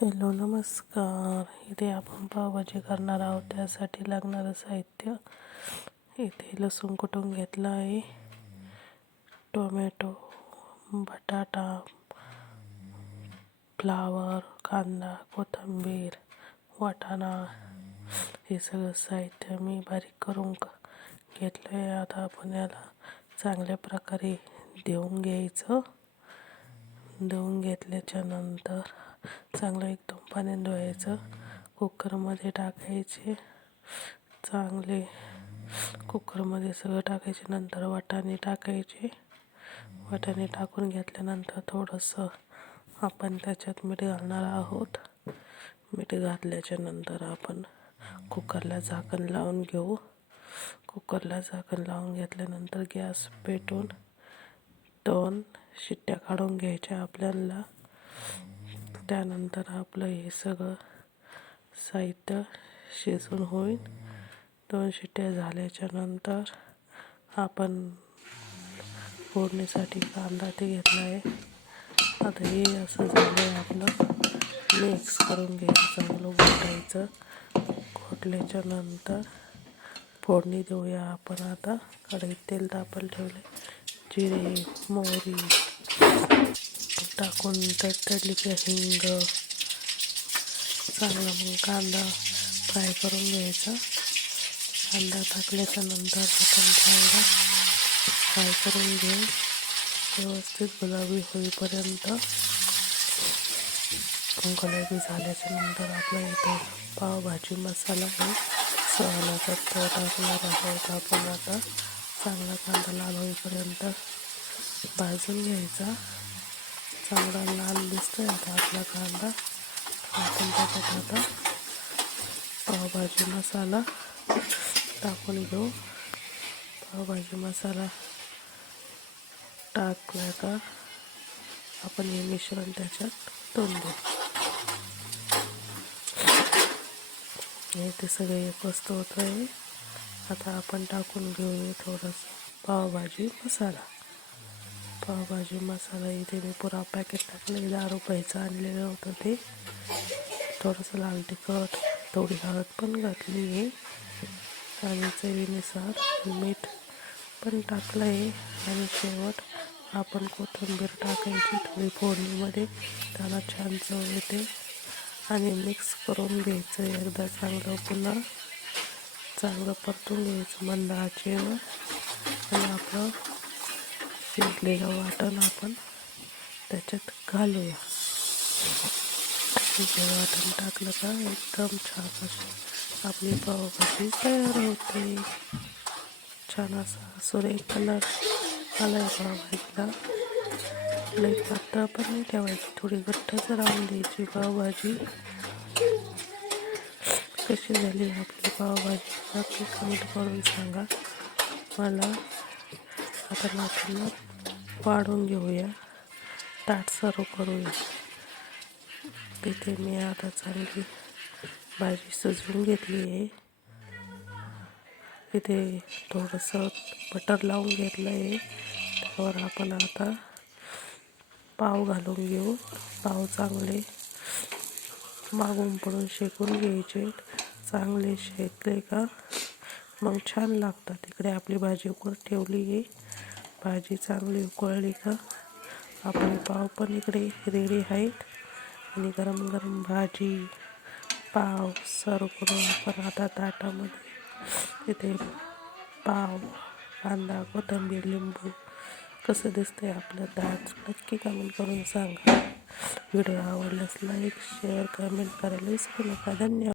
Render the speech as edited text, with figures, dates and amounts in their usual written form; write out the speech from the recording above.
Hello नमस्कार. इथे आपण पावभाजी करणार आहोत. त्यासाठी लागणारं साहित्य इथे लसूण कुटून घेतला आहे, टोमॅटो, बटाटा, फ्लावर, कांदा, कोथिंबीर, वाटाणा हे सगळं साहित्य मी बारीक करून घेतलं आहे. आता आपण याला चांगल्या प्रकारे देऊन घ्यायचं. धुवून घेतल्याच्या नंतर चांगलं एकदम पाण्याने धुवायचं. कुकरमध्ये टाकायचे. चांगले कुकरमध्ये सगळं टाकायचे. नंतर वाटाणे टाकायचे. वाटाणे टाकून घेतल्यानंतर थोडंसं आपण त्याच्यात मीठ घालणार आहोत. मीठ घातल्याच्या नंतर आपण कुकरला झाकण लावून घेऊ. कुकरला झाकण लावून घेतल्यानंतर गॅस पेटवून 2 शिट्ट्या काढून घ्यायच्या आपल्याला. त्यानंतर आपलं हे सगळं साहित्य शिजून होईल. 2 शिट्ट्या झाल्याच्या नंतर आपण फोडणीसाठी कांदा ते घेतला आहे. आता हे असं झालं आहे आपलं. मिक्स करून घ्यायचं, चांगलं घोटायचं. घोटल्याच्या नंतर फोडणी देऊया आपण. आता कढईत तेल तापायला ठेवले. जिरे, मोहरी टाकून तडतडली की हिंग, चांगला मग कांदा फ्राय करून घ्यायचा. कांदा टाकल्याच्या नंतर आपण चांगला फ्राय करून घेऊ व्यवस्थित गुलाबी होईपर्यंत. गुलाबी झाल्याच्या नंतर आपला इथे पावभाजी मसाला आहे, सुहानाचा तो टाकणार आहोत आपण. आता चांगला कांदा लाल होईपर्यंत भाजून घ्यायचा. चांगला लाल दिसतोय आता आपला कांदा. आपण त्याच्यात आता पावभाजी मसाला टाकून घेऊ. पावभाजी मसाला टाकला का आपण हे मिश्रण त्याच्यात ओतून देऊ. हे ते सगळे एक वस्तू होत आहे. आता आपण टाकून घेऊया थोडंसं पावभाजी मसाला. पावभाजी मसाला इथे मी पुरा पॅकेट टाकले. 10 रुपयाचं आणलेलं होतं ते. थोडंसं लाल तिखट, थोडी हळद पण घातली आहे आणि चवीनुसार मीठ पण टाकलं आहे. आणि शेवट आपण कोथिंबीर टाकायची थोडी फोडणीमध्ये. त्याला छान चव येते. आणि मिक्स करून घ्यायचं एकदा चांगलं. पुन्हा चांगलं परतून घ्यायचं मंद आचेवर. आणि आपलं शिजलेलं वाटण आपण त्याच्यात घालूया. हे वाटण टाकलं का एकदम छान अशी आपली पावभाजी तयार होते. छान असा सुरेख कलर आला आहे पावभाजीला. लई पातळ पण नाही ठेवायची, थोडी घट्टच राहून द्यायची पावभाजी. कशी झाली आपली पावभाजी नक्की कमेंट करून सांगा मला. आता आपण वाढून घेऊया, ताट सर्व करूया. तिथे मी आता चांगली भाजी शिजवून घेतली आहे. इथे थोडंसं बटर लावून घेतलं आहे. त्यावर आपण आता पाव घालून घेऊ. पाव चांगले मागून पडून शेकून घ्यायचे. चांगले शेकले का मग छान लागतात. इकडे आपली भाजी उकळत ठेवली आहे. भाजी चांगली उकळली का आपले पाव पण इकडे रेडी आहेत. आणि गरम गरम भाजी पाव सर्व करून आपण आता ताटामध्ये इथे पाव, कांदा, कोथिंबीर, लिंबू कसं दिसतंय आपलं ताट नक्की कमेंट करून सांगा. व्हिडिओ आवडल्यास लाईक शेअर कमेंट करायला विसरू नका. धन्यवाद.